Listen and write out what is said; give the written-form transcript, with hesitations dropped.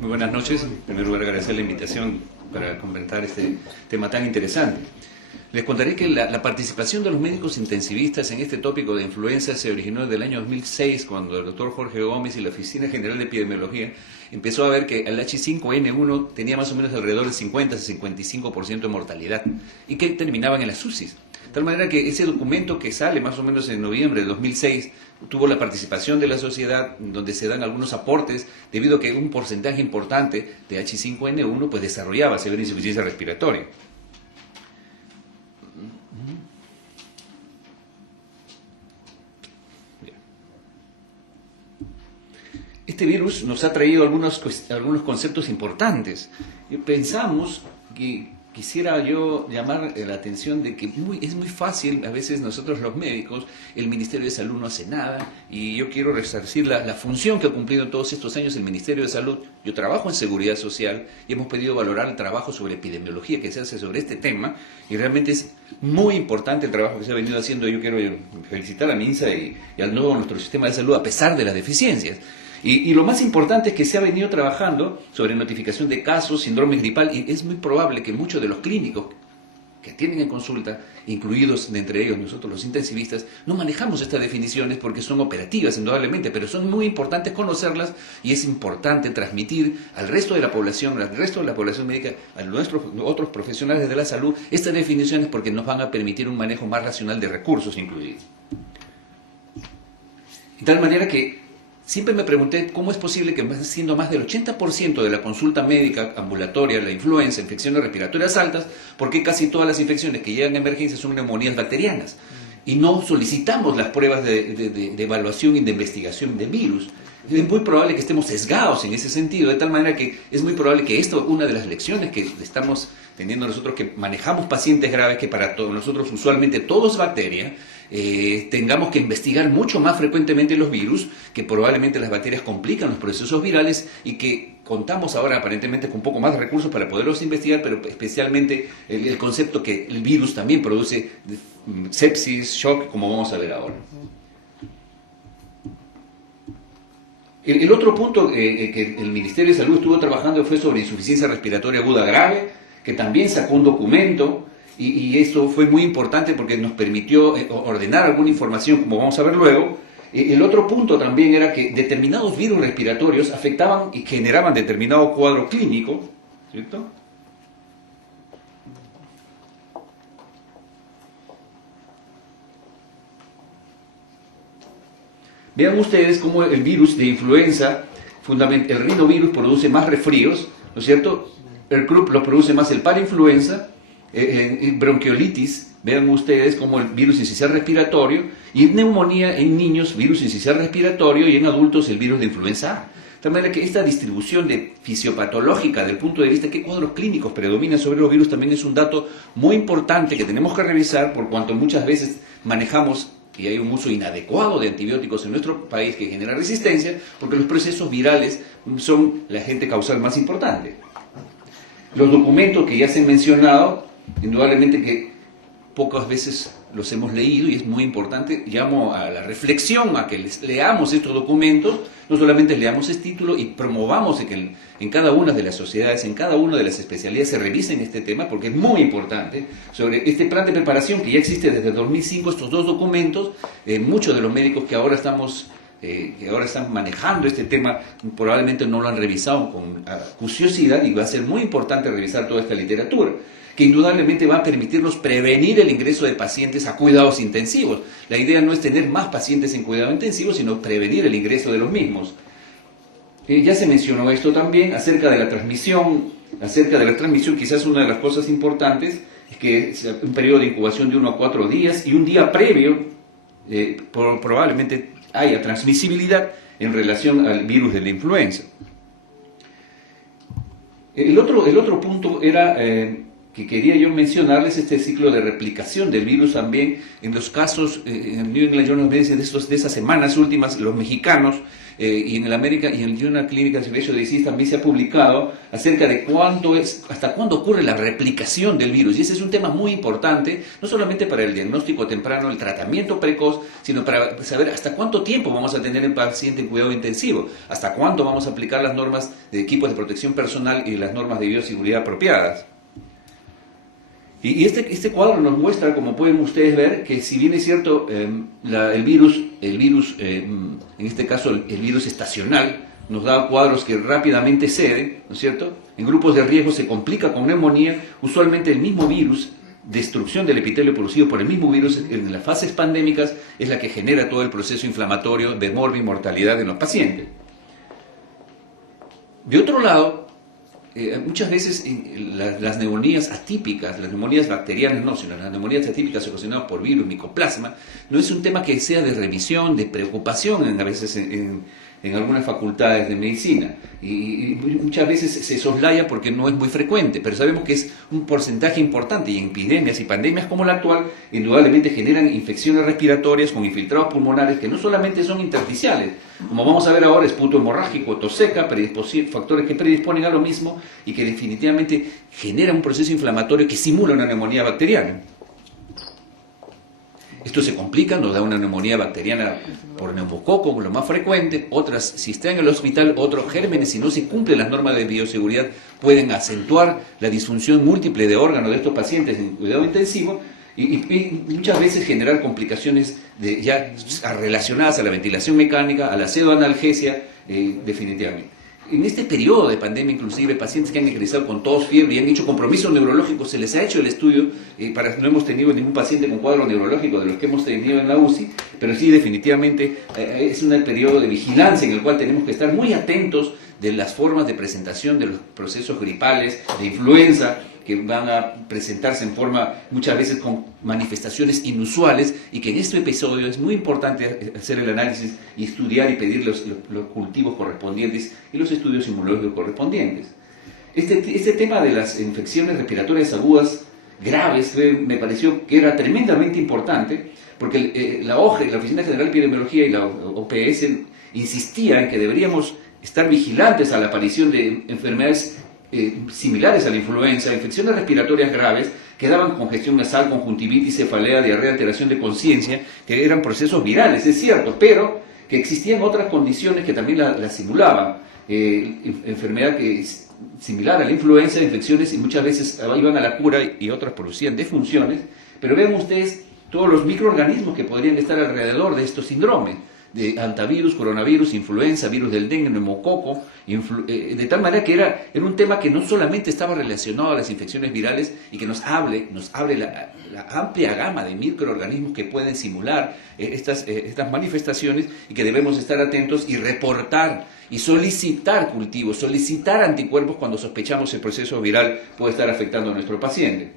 Muy buenas noches. En primer lugar, agradecer la invitación para comentar este tema tan interesante. Les contaré que la participación de los médicos intensivistas en este tópico de influenza se originó desde el año 2006, cuando el doctor Jorge Gómez y la Oficina General de Epidemiología empezó a ver que el H5N1 tenía más o menos alrededor del 50-55% de mortalidad y que terminaban en las UCIs. De tal manera que ese documento que sale más o menos en noviembre de 2006 tuvo la participación de la sociedad, donde se dan algunos aportes debido a que un porcentaje importante de H5N1 pues desarrollaba severa insuficiencia respiratoria. Este virus nos ha traído algunos conceptos importantes. Pensamos que quisiera yo llamar la atención de que es muy fácil, a veces nosotros los médicos, el Ministerio de Salud no hace nada, y yo quiero resarcir la función que ha cumplido todos estos años el Ministerio de Salud. Yo trabajo en Seguridad Social y hemos pedido valorar el trabajo sobre epidemiología que se hace sobre este tema, y realmente es muy importante el trabajo que se ha venido haciendo. Yo quiero felicitar a MINSA y al nuevo nuestro sistema de salud a pesar de las deficiencias. Y lo más importante es que se ha venido trabajando sobre notificación de casos, síndrome gripal, y es muy probable que muchos de los clínicos que atienden en consulta, incluidos de entre ellos nosotros los intensivistas, no manejamos estas definiciones porque son operativas indudablemente, pero son muy importantes conocerlas, y es importante transmitir al resto de la población médica, a nuestros otros profesionales de la salud, estas definiciones, porque nos van a permitir un manejo más racional de recursos incluidos. De tal manera que siempre me pregunté cómo es posible que siendo más del 80% de la consulta médica ambulatoria, la influenza, infecciones respiratorias altas, ¿por qué casi todas las infecciones que llegan a emergencia son neumonías bacterianas? Y no solicitamos las pruebas de evaluación y de investigación de virus. Es muy probable que estemos sesgados en ese sentido, de tal manera que es muy probable que esto, una de las lecciones que estamos teniendo nosotros, que manejamos pacientes graves, que para nosotros usualmente todo es bacteria, tengamos que investigar mucho más frecuentemente los virus, que probablemente las bacterias complican los procesos virales, y que contamos ahora aparentemente con un poco más de recursos para poderlos investigar, pero especialmente el concepto que el virus también produce sepsis, shock, como vamos a ver ahora. El otro punto que el Ministerio de Salud estuvo trabajando fue sobre insuficiencia respiratoria aguda grave, que también sacó un documento, y esto fue muy importante porque nos permitió ordenar alguna información, como vamos a ver luego. El otro punto también era que determinados virus respiratorios afectaban y generaban determinado cuadro clínico, ¿cierto? Vean ustedes cómo el virus de influenza, el rinovirus, produce más resfríos, ¿no es cierto? El CRUP lo produce más el parainfluenza, bronquiolitis, vean ustedes como el virus sincicial respiratorio, y neumonía en niños, virus sincicial respiratorio, y en adultos el virus de influenza A. De tal manera que esta distribución fisiopatológica del punto de vista de qué cuadros clínicos predominan sobre los virus también es un dato muy importante que tenemos que revisar, por cuanto muchas veces manejamos y hay un uso inadecuado de antibióticos en nuestro país que genera resistencia, porque los procesos virales son la agente causal más importante. Los documentos que ya se han mencionado, indudablemente que pocas veces los hemos leído, y es muy importante, llamo a la reflexión, a que leamos estos documentos, no solamente leamos este título, y promovamos que en cada una de las sociedades, en cada una de las especialidades se revisen este tema, porque es muy importante, sobre este plan de preparación que ya existe desde 2005, estos dos documentos. Muchos de los médicos que ahora están manejando este tema probablemente no lo han revisado con acuciosidad, y va a ser muy importante revisar toda esta literatura, que indudablemente va a permitirnos prevenir el ingreso de pacientes a cuidados intensivos. La idea no es tener más pacientes en cuidado intensivo, sino prevenir el ingreso de los mismos. Ya se mencionó esto también, acerca de la transmisión. Quizás una de las cosas importantes es que es un periodo de incubación de 1 a 4 días, y un día previo probablemente haya transmisibilidad en relación al virus de la influenza. El otro punto era que quería yo mencionarles, este ciclo de replicación del virus también, en los casos, en el New England Journal of Medicine de esas semanas últimas, los mexicanos, y en el América y en el Journal Clinical Infectious Disease también se ha publicado acerca de hasta cuándo ocurre la replicación del virus. Y ese es un tema muy importante, no solamente para el diagnóstico temprano, el tratamiento precoz, sino para saber hasta cuánto tiempo vamos a tener el paciente en cuidado intensivo, hasta cuánto vamos a aplicar las normas de equipos de protección personal y las normas de bioseguridad apropiadas. Y este cuadro nos muestra, como pueden ustedes ver, que si bien es cierto, el virus, en este caso el virus estacional, nos da cuadros que rápidamente ceden, ¿no es cierto? En grupos de riesgo se complica con neumonía, usualmente el mismo virus, destrucción del epitelio producido por el mismo virus en las fases pandémicas, es la que genera todo el proceso inflamatorio de mortalidad en los pacientes. De otro lado, muchas veces las neumonías atípicas, las neumonías bacterianas no, sino las neumonías atípicas ocasionadas por virus, micoplasma, no es un tema que sea de revisión, de preocupación a veces en algunas facultades de medicina. Y muchas veces se soslaya porque no es muy frecuente, pero sabemos que es un porcentaje importante y en epidemias y pandemias como la actual, indudablemente generan infecciones respiratorias con infiltrados pulmonares que no solamente son intersticiales, como vamos a ver ahora, esputo hemorrágico, tos seca, factores que predisponen a lo mismo y que definitivamente generan un proceso inflamatorio que simula una neumonía bacteriana. Esto se complica, nos da una neumonía bacteriana por neumococo, lo más frecuente. Otras, si está en el hospital, otros gérmenes, si no se cumplen las normas de bioseguridad, pueden acentuar la disfunción múltiple de órganos de estos pacientes en cuidado intensivo y muchas veces generar complicaciones ya relacionadas a la ventilación mecánica, a la pseudoanalgesia, definitivamente. En este periodo de pandemia, inclusive, pacientes que han ingresado con tos, fiebre y han hecho compromisos neurológicos, se les ha hecho el estudio, no hemos tenido ningún paciente con cuadro neurológico de los que hemos tenido en la UCI, pero sí definitivamente es un periodo de vigilancia en el cual tenemos que estar muy atentos de las formas de presentación de los procesos gripales, de influenza, que van a presentarse en forma muchas veces con manifestaciones inusuales y que en este episodio es muy importante hacer el análisis y estudiar y pedir los cultivos correspondientes y los estudios inmunológicos correspondientes. Este tema de las infecciones respiratorias agudas graves me pareció que era tremendamente importante porque la OGE, la Oficina General de Epidemiología y la OPS insistía en que deberíamos estar vigilantes a la aparición de enfermedades similares a la influenza, infecciones respiratorias graves que daban congestión nasal, conjuntivitis, cefalea, diarrea, alteración de conciencia, que eran procesos virales, es cierto, pero que existían otras condiciones que también la simulaban, enfermedad que es similar a la influenza, infecciones y muchas veces iban a la cura y otras producían defunciones, pero vean ustedes todos los microorganismos que podrían estar alrededor de estos síndromes, de hantavirus, coronavirus, influenza, virus del dengue, neumococo, de tal manera que era un tema que no solamente estaba relacionado a las infecciones virales y que nos abre la amplia gama de microorganismos que pueden simular estas manifestaciones y que debemos estar atentos y reportar y solicitar cultivos, solicitar anticuerpos cuando sospechamos el proceso viral puede estar afectando a nuestro paciente.